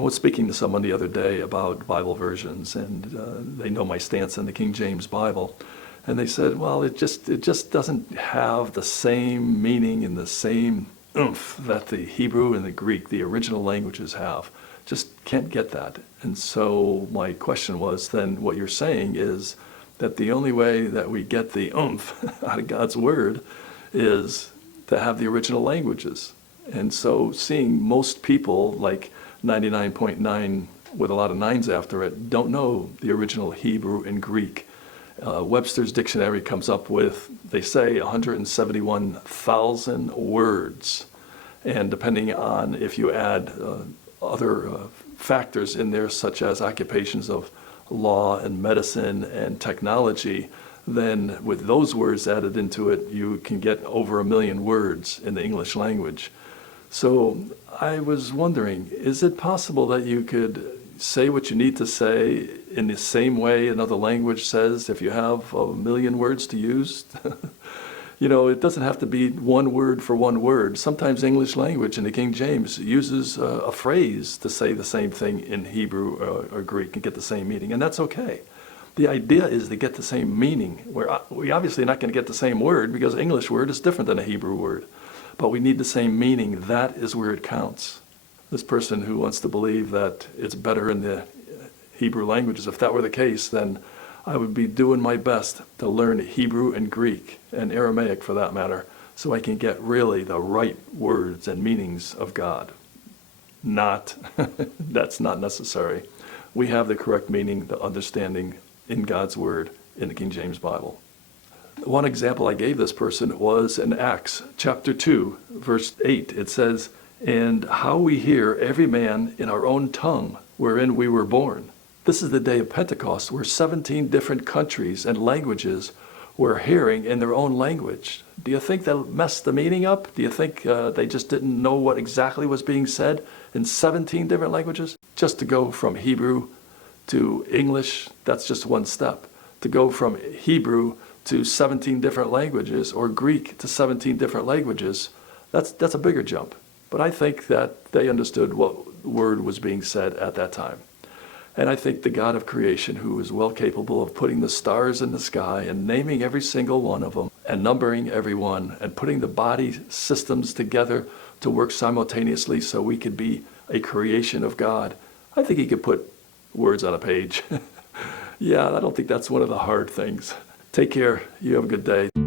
was speaking to someone the other day about Bible versions, and they know my stance on the King James Bible. And they said, well, it just doesn't have the same meaning and the same oomph that the Hebrew and the Greek, the original languages, have. Just can't get that. And so my question was then, what you're saying is that the only way that we get the oomph out of God's Word is to have the original languages. And so seeing most people, like 99.9 with a lot of nines after it, don't know the original Hebrew and Greek. Webster's dictionary comes up with, they say, 171,000 words. And depending on if you add other factors in there, such as occupations of law and medicine and technology, then with those words added into it, you can get over 1 million words in the English language. So I was wondering, is it possible that you could say what you need to say in the same way another language says if you have 1 million words to use? You know, it doesn't have to be one word for one word. Sometimes English language in the King James uses a phrase to say the same thing in Hebrew or Greek and get the same meaning, and that's okay. The idea is to get the same meaning. We obviously are not going to get the same word because an English word is different than a Hebrew word, but we need the same meaning. That is where it counts. This person who wants to believe that it's better in the Hebrew languages, if that were the case, then I would be doing my best to learn Hebrew and Greek and Aramaic for that matter, so I can get really the right words and meanings of God. That's not necessary. We have the correct meaning, the understanding in God's Word in the King James Bible. One example I gave this person was in Acts chapter 2, verse 8. It says, "And how we hear every man in our own tongue wherein we were born." This is the day of Pentecost, where 17 different countries and languages were hearing in their own language. Do you think that messed the meaning up? Do you think they just didn't know what exactly was being said in 17 different languages? Just to go from Hebrew to English, that's just one step. To go from Hebrew to 17 different languages, or Greek to 17 different languages, that's a bigger jump. But I think that they understood what word was being said at that time. And I think the God of creation, who is well capable of putting the stars in the sky and naming every single one of them and numbering every one and putting the body systems together to work simultaneously so we could be a creation of God, I think he could put words on a page. Yeah, I don't think that's one of the hard things. Take care. You have a good day.